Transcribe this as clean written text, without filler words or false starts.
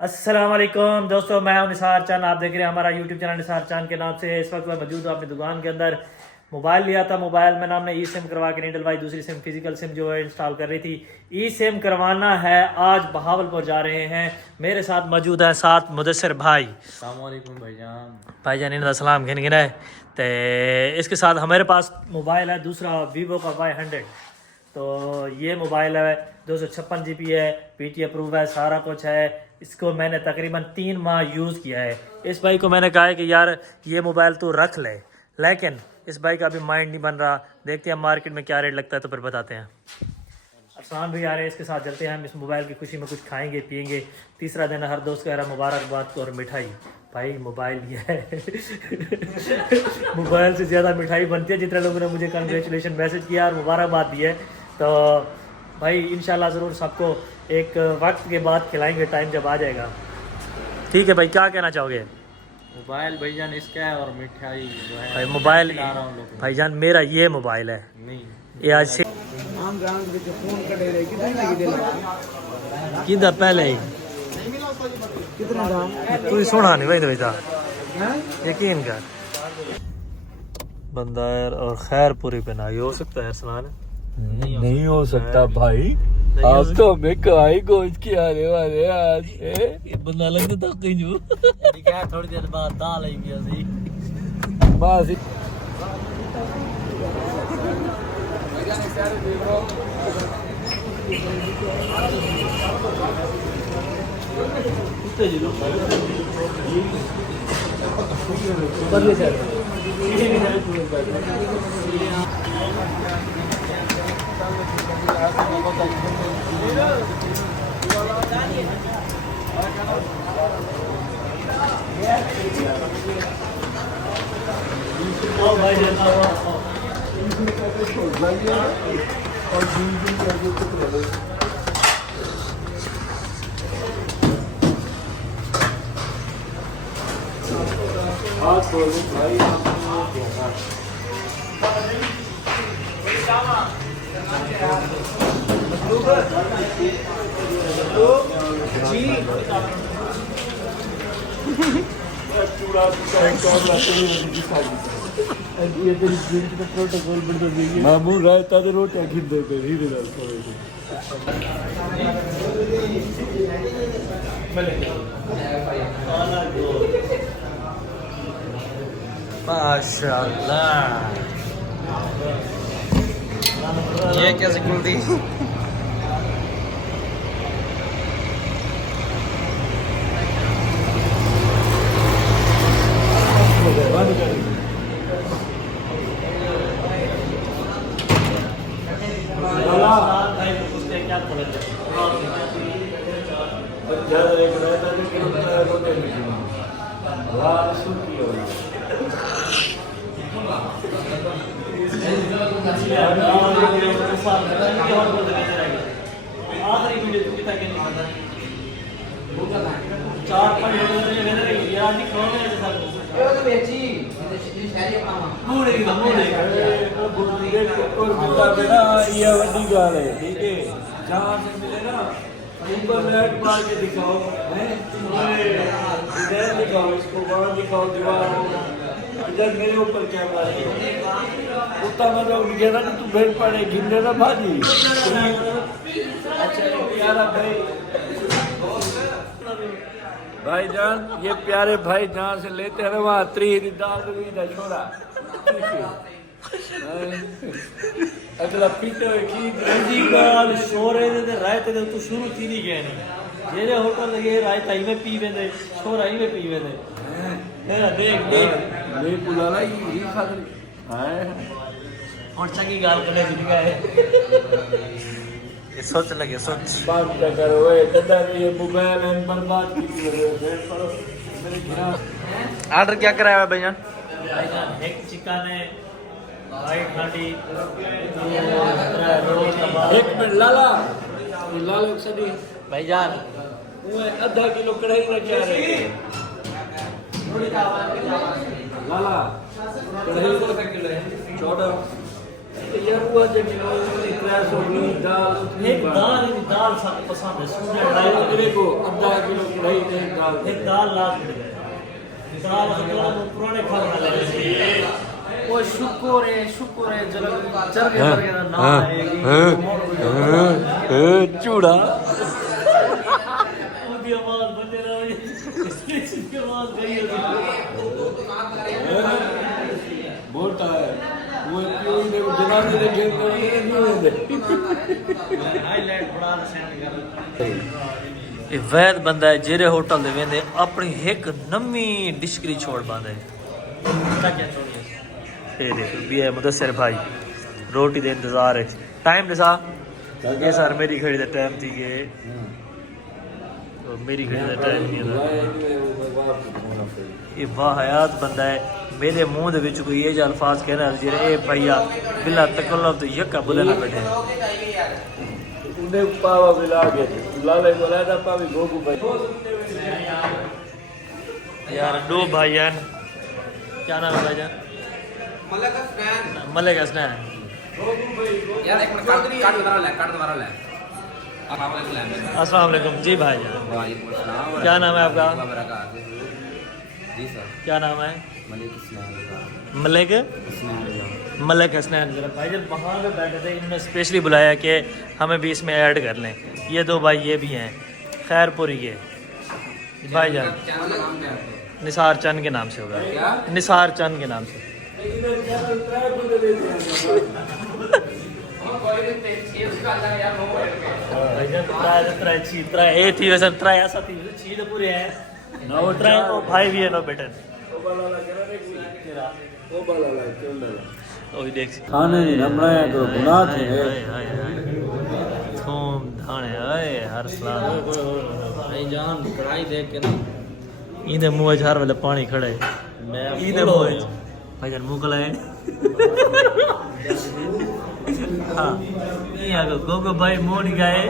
अस्सलाम वालेकुम दोस्तों, मैं हूं निसार चंद। आप देख रहे हैं हमारा यूट्यूब चैनल निसार चंद के नाम से। इस वक्त मैं मौजूद हूं अपनी दुकान के अंदर। मोबाइल लिया था, मोबाइल में हमने ई सिम करवा के नहीं डलवाई, दूसरी सिम फिजिकल सिम जो है इंस्टॉल कर रही थी। ई सिम करवाना है, आज बहावलपुर जा रहे हैं। मेरे साथ मौजूद है साथ मुदस्सिर भाई। अस्सलाम वालेकुम भाईजान इनका सलाम घिन घिन है। तो इसके साथ हमारे पास मोबाइल है दूसरा वीवो का Y100। तो ये मोबाइल है 256 GB है, PT अप्रूव है, सारा कुछ है। इसको मैंने तकरीबन 3 माह यूज़ किया है। इस भाई को मैंने कहा है कि यार ये मोबाइल तू रख ले, लेकिन इस भाई का अभी माइंड नहीं बन रहा। देखते हैं मार्केट में क्या रेट लगता है तो फिर बताते हैं। अफसान भी आ रहे हैं, इसके साथ चलते हैं। हम इस मोबाइल की खुशी में कुछ खाएंगे पिएंगे। तीसरा दिन हर दोस्त कह रहा मुबारकबाद को और मिठाई। भाई मोबाइल लिया है मोबाइल से ज़्यादा मिठाई बनती है। जितने लोगों ने मुझे कंग्रेचुलेशन मैसेज किया और मुबारकबाद दी है, तो भाई इंशाल्लाह ज़रूर सबको एक वक्त के बाद खिलाएंगे, टाइम जब आ जाएगा। ठीक है भाई, क्या कहना चाहोगे? मोबाइल भाईजान इसका है और मिठाई जो है भाई मोबाइल खिला रहा हूं लोगों को। भाईजान मेरा ये मोबाइल है, नहीं ये आज से किधर पहले ही तू सुना नहीं भाई बेटा, यकीन कर बंदा यार। और खैर पूरी पे ना हो सकता है सलान नहीं हो सकता भाई। आप तो हमें कहाई गोश्त की आने वाले आज ये बंदा लगता था कहीं जो क्या थोड़ी देर बाद दाल आएगी ऐसी बस मामू रायता दे रोटियां खिंदे पे हीरे नाल खावे माशाल्लाह। ये कैसे खुलती? ये वड्डी गाल है, ठीक है। जहाँ से मिले ना ऊपर लाइट मार के दिखाओ, इधर दिखाओ, इसको वहाँ दिखाओ, दीवार इधर मेरे ऊपर क्या मारे उतना मतलब गया ना तू भेड़ पड़े गिनने ना भाजी। अच्छा प्यारा भाई भाईजान, ये प्यारे भाई जहाँ से लेते हैं ना वहाँ त्री दाल छोड़ा अगला पीते की ऐसी गाल शोरे दे रायते दे तू शुरू की नहीं गए नहीं। जेरे होटल ये रायता ही में पी वेंदे, शोरा ही में पी वेंदे। मेरा देख देख ले पुलाला ही खाली हाय और चंगी गाल करने दी गए। ये सोच लगे सोच बात क्या करो ओए दादा, ये मोबाइल है बर्बाद की भेड़ पड़ो मेरे गिरा। ऑर्डर क्या कराया है भाईजान? भाईजान एक चिकन है, वाइट हांडी, रोल कबाब। एक मिनट लाला, ये लाला सदी भाईजान वो आधा किलो कढ़ाई रखा रे लाला कढ़ाई 14 यार वो जब मैं क्लास हो गई दाल एक दाल सब पसंद है सूरज मेरे को आधा किलो कढ़ाई दे दाल एक दाल लास्ट दाल थोड़ा पुराने खाना लगे वो शुक्र है चल के नाम है चूड़ा उसकी आवाज बंदे ना इसकी आवाज गई बोलता है वो क्यों देखो जनाब ने खेल कर नहीं होते हाईलाइट बड़ा सेंड कर ये वैद बंदा है जेरे होटल दे वेंदे अपनी एक नमी डिशकरी छोड़ बांधे क्या छोड़िए ये देखो भी है मुदस्सिर भाई रोटी दे इंतजार है टाइम दिसा ये सर मेरी घड़ी दा टाइम थी के तो मेरी घड़ी दा टाइम नहीं है ये वाहयात बंदा है मेरे मुंह दे विच कोई ये ज अल्फाज कहना जेरे ए भैया बिला तकल्लुफ तो यक्का बोलना बैठे उन्हें पावा मिला के लाले बोला था पावी गोगू भाई यार दो भाईजान क्या नाम है भाईजान मलिक हसनैन यार एक मिनट काट दोबारा ले अस्सलाम वालेकुम जी भाईजान वालेकुम अस्सलाम क्या नाम है आपका जी सर क्या नाम है मलिक इस्लाम मलिक मलिक हसनैन जरा भाईजान वहाँ पे बैठे थे इन्होंने स्पेशली बुलाया कि हमें भी इसमें ऐड कर लें ये दो भाई ये भी हैं खैरपुरी के भाईजान चैनल का नाम क्या है निसार चंद के नाम से होगा क्या निसार चंद के नाम से भाई भी है नो बेटन खाने नहीं ना बनाया करो गुनाह थे थूम धाने आए हर सलाद भाईजान कढ़ाई देख के ना इधर मुँह झार वाले पानी खड़े मैं इधर मुँह भाईजान मुँह कलाए हाँ ये आगो गोगो भाई मुँह निकाए